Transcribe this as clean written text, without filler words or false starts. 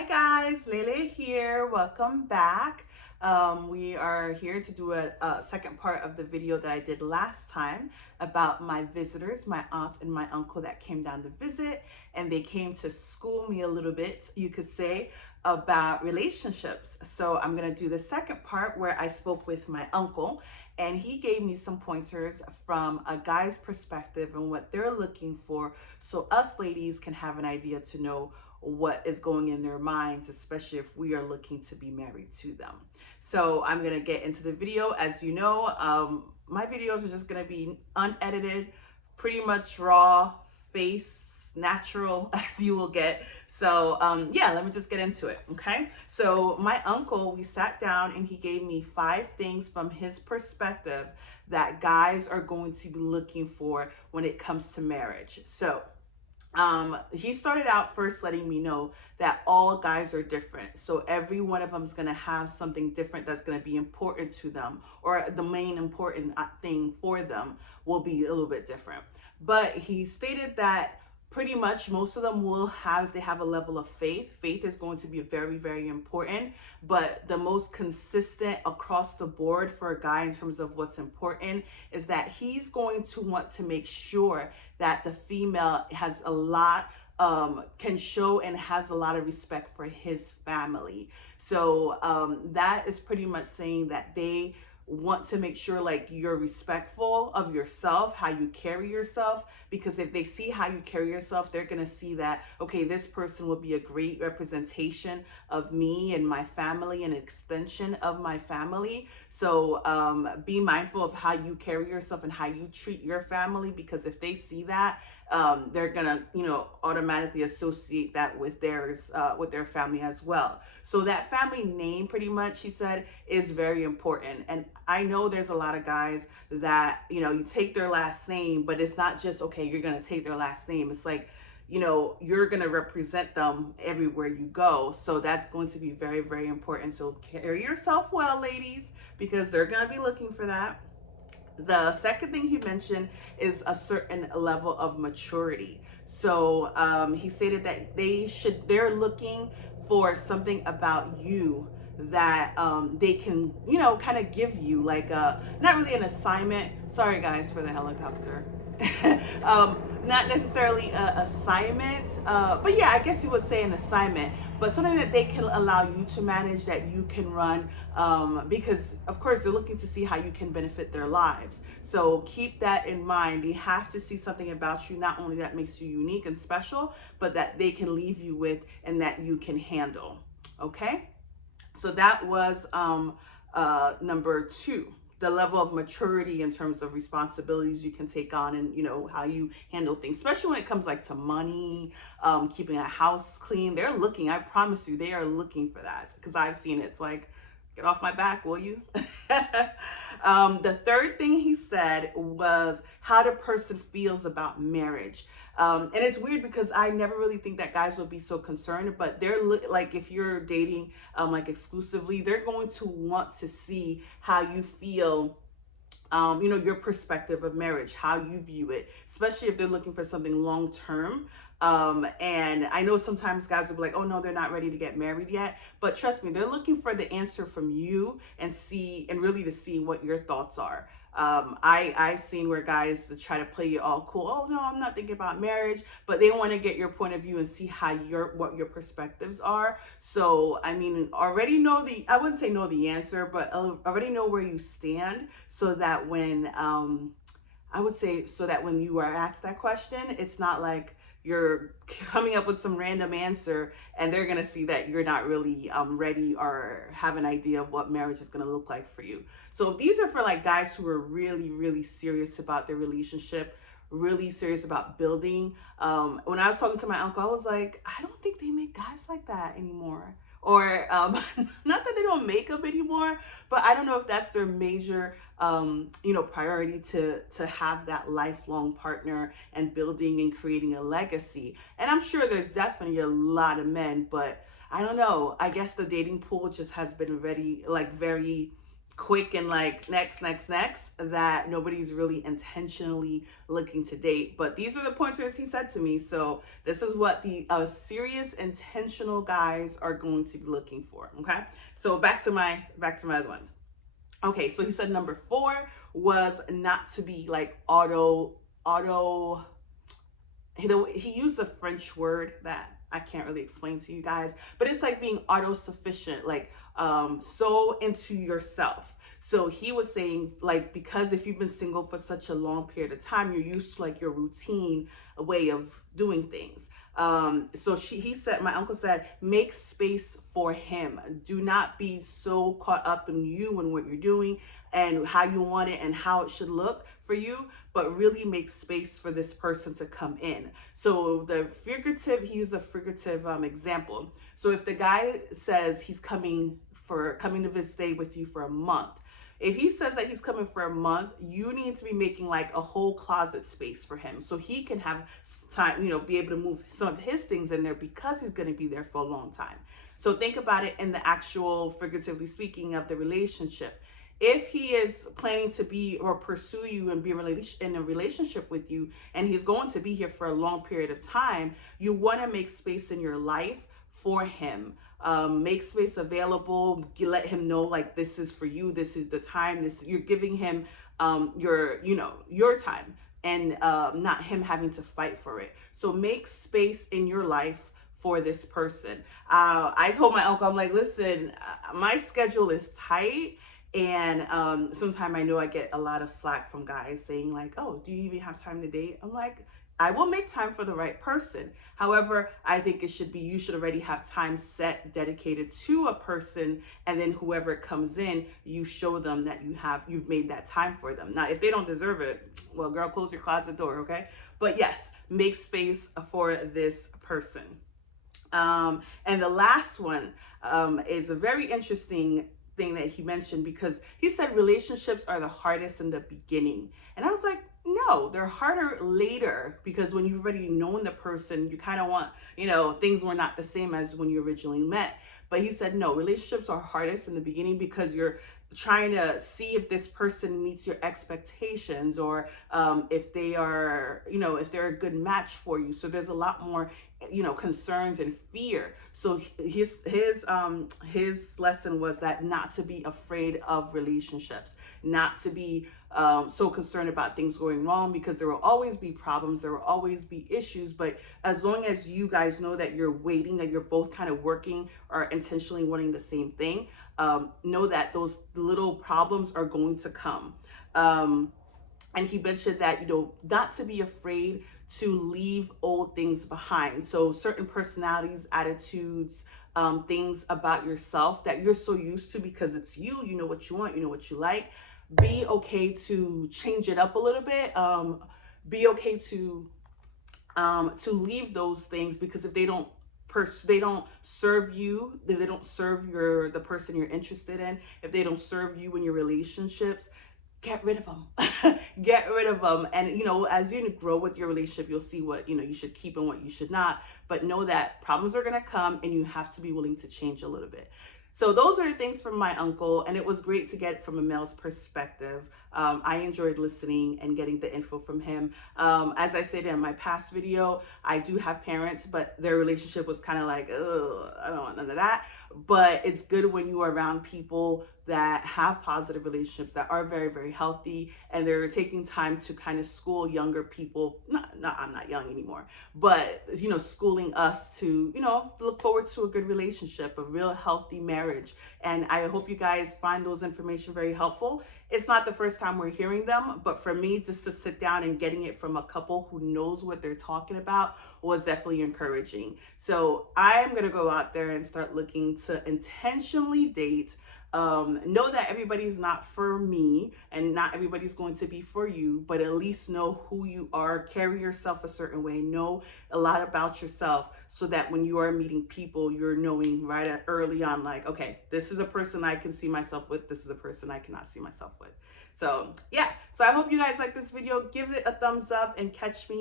Hi guys, Lele here. Welcome back. We are here to do a second part of the video that I did last time about my visitors, my aunt and my uncle that came down to visit, and they came to school me a little bit, you could say, about relationships. So I'm going to do the second part where I spoke with my uncle, and he gave me some pointers from a guy's perspective and what they're looking for, so us ladies can have an idea to know what is going in their minds, especially if we are looking to be married to them. So I'm going to get into the video. As you know, my videos are just going to be unedited, pretty much raw, face, natural as you will get. So yeah, let me just get into it. Okay. So my uncle, we sat down and he gave me 5 things from his perspective that guys are going to be looking for when it comes to marriage. So he started out first letting me know that all guys are different. So every one of them is going to have something different that's going to be important to them, or the main important thing for them will be a little bit different. But he stated that pretty much most of them will have, if they have a level of faith, faith is going to be very, very important. But the most consistent across the board for a guy in terms of what's important is that he's going to want to make sure that the female has a lot, can show and has a lot of respect for his family. So that is pretty much saying that they want to make sure like you're respectful of yourself, how you carry yourself, because if they see how you carry yourself, they're going to see that, okay, this person will be a great representation of me and my family, an extension of my family. So be mindful of how you carry yourself and how you treat your family, because if they see that, they're gonna, automatically associate that with theirs, with their family as well. So that family name, pretty much, she said, is very important. And I know there's a lot of guys that, you take their last name, but it's not just, okay, you're gonna take their last name. It's like, you're going to represent them everywhere you go. So that's going to be very, very important. So carry yourself well, ladies, because they're going to be looking for that. The second thing he mentioned is a certain level of maturity. So he stated that they're looking for something about you that they can, kind of give you, like not really an assignment. Sorry guys for the helicopter. Not necessarily an assignment, but yeah, I guess you would say an assignment, but something that they can allow you to manage, that you can run, because of course they're looking to see how you can benefit their lives. So keep that in mind. You have to see something about you, not only that makes you unique and special, but that they can leave you with and that you can handle. Okay, so that was number 2, the level of maturity in terms of responsibilities you can take on, and how you handle things, especially when it comes like to money, keeping a house clean. They're looking, I promise you, they are looking for that, because I've seen it. It's like, get off my back, will you? The third thing he said was how the person feels about marriage. And it's weird because I never really think that guys will be so concerned, but they're like, if you're dating like exclusively, they're going to want to see how you feel, your perspective of marriage, how you view it, especially if they're looking for something long term. And I know sometimes guys will be like, oh no, they're not ready to get married yet. But trust me, they're looking for the answer from you, and really to see what your thoughts are. I've seen where guys try to play you all cool. Oh no, I'm not thinking about marriage, but they want to get your point of view and see what your perspectives are. So I mean, already know I wouldn't say know the answer, but already know where you stand, so that when I would say, so that when you are asked that question, it's not like you're coming up with some random answer and they're going to see that you're not really ready or have an idea of what marriage is going to look like for you. So these are for like guys who are really, really serious about their relationship, really serious about building. When I was talking to my uncle, I was like, I don't think they make guys like that anymore. Or not that they don't make them anymore, but I don't know if that's their major priority, to have that lifelong partner and building and creating a legacy. And I'm sure there's definitely a lot of men, but I don't know, I guess the dating pool just has been very quick and like next, that nobody's really intentionally looking to date. But these are the pointers he said to me. So this is what the serious intentional guys are going to be looking for. Okay, so back to my other ones. Okay, so he said number 4 was not to be like auto he used a French word that I can't really explain to you guys, but it's like being auto-sufficient, like so into yourself. So he was saying, like, because if you've been single for such a long period of time, you're used to like your routine way of doing things. So he said, my uncle said, make space for him. Do not be so caught up in you and what you're doing and how you want it and how it should look for you, but really make space for this person to come in. So he used a figurative example. So if the guy says he's coming to visit, stay with you for a month, if he says that he's coming for a month, you need to be making like a whole closet space for him so he can have time, be able to move some of his things in there because he's going to be there for a long time. So think about it in the actual, figuratively speaking, of the relationship. If he is planning to be or pursue you and be in a relationship with you, and he's going to be here for a long period of time, you want to make space in your life for him. Make space available. Let him know, like, this is for you. This is the time. You're giving him your time, and not him having to fight for it. So make space in your life for this person. I told my uncle, I'm like, listen, my schedule is tight. And sometimes I know I get a lot of slack from guys saying like, oh, do you even have time to date? I'm like, I will make time for the right person. However, I think you should already have time set, dedicated to a person, and then whoever comes in, you show them that you've made that time for them. Now, if they don't deserve it, well, girl, close your closet door, okay? But yes, make space for this person. And the last one is a very interesting thing that he mentioned, because he said relationships are the hardest in the beginning. And I was like, no, they're harder later, because when you've already known the person, you kind of want, things were not the same as when you originally met. But he said, no, relationships are hardest in the beginning because you're trying to see if this person meets your expectations, or if they are, if they're a good match for you. So there's a lot more concerns and fear. So his lesson was that not to be afraid of relationships, not to be so concerned about things going wrong, because there will always be problems, there will always be issues. But as long as you guys know that you're waiting, that you're both kind of working or intentionally wanting the same thing, know that those little problems are going to come. And he mentioned that, not to be afraid to leave old things behind. So certain personalities, attitudes, things about yourself that you're so used to because it's you, you know what you want, you know what you like. Be okay to change it up a little bit. Be okay to leave those things, because if they don't serve you, if they don't serve the person you're interested in, if they don't serve you in your relationships, get rid of them. Get rid of them. And as you grow with your relationship, you'll see what you should keep and what you should not. But know that problems are going to come, and you have to be willing to change a little bit. So those are the things from my uncle, and it was great to get from a male's perspective. I enjoyed listening and getting the info from him. As I said in my past video, I do have parents, but their relationship was kind of like, ugh, I don't want none of that. But it's good when you are around people that have positive relationships, that are very, very healthy, and they're taking time to kind of school younger people. I'm not young anymore, but schooling us to look forward to a good relationship, a real healthy marriage. And I hope you guys find those information very helpful. It's not the first time we're hearing them, but for me, just to sit down and getting it from a couple who knows what they're talking about was definitely encouraging. So I'm going to go out there and start looking to intentionally date. Know that everybody's not for me, and not everybody's going to be for you, but at least know who you are, carry yourself a certain way, know a lot about yourself, so that when you are meeting people, you're knowing right early on, like, okay, this is a person I can see myself with, this is a person I cannot see myself with. So yeah, so I hope you guys like this video. Give it a thumbs up and catch me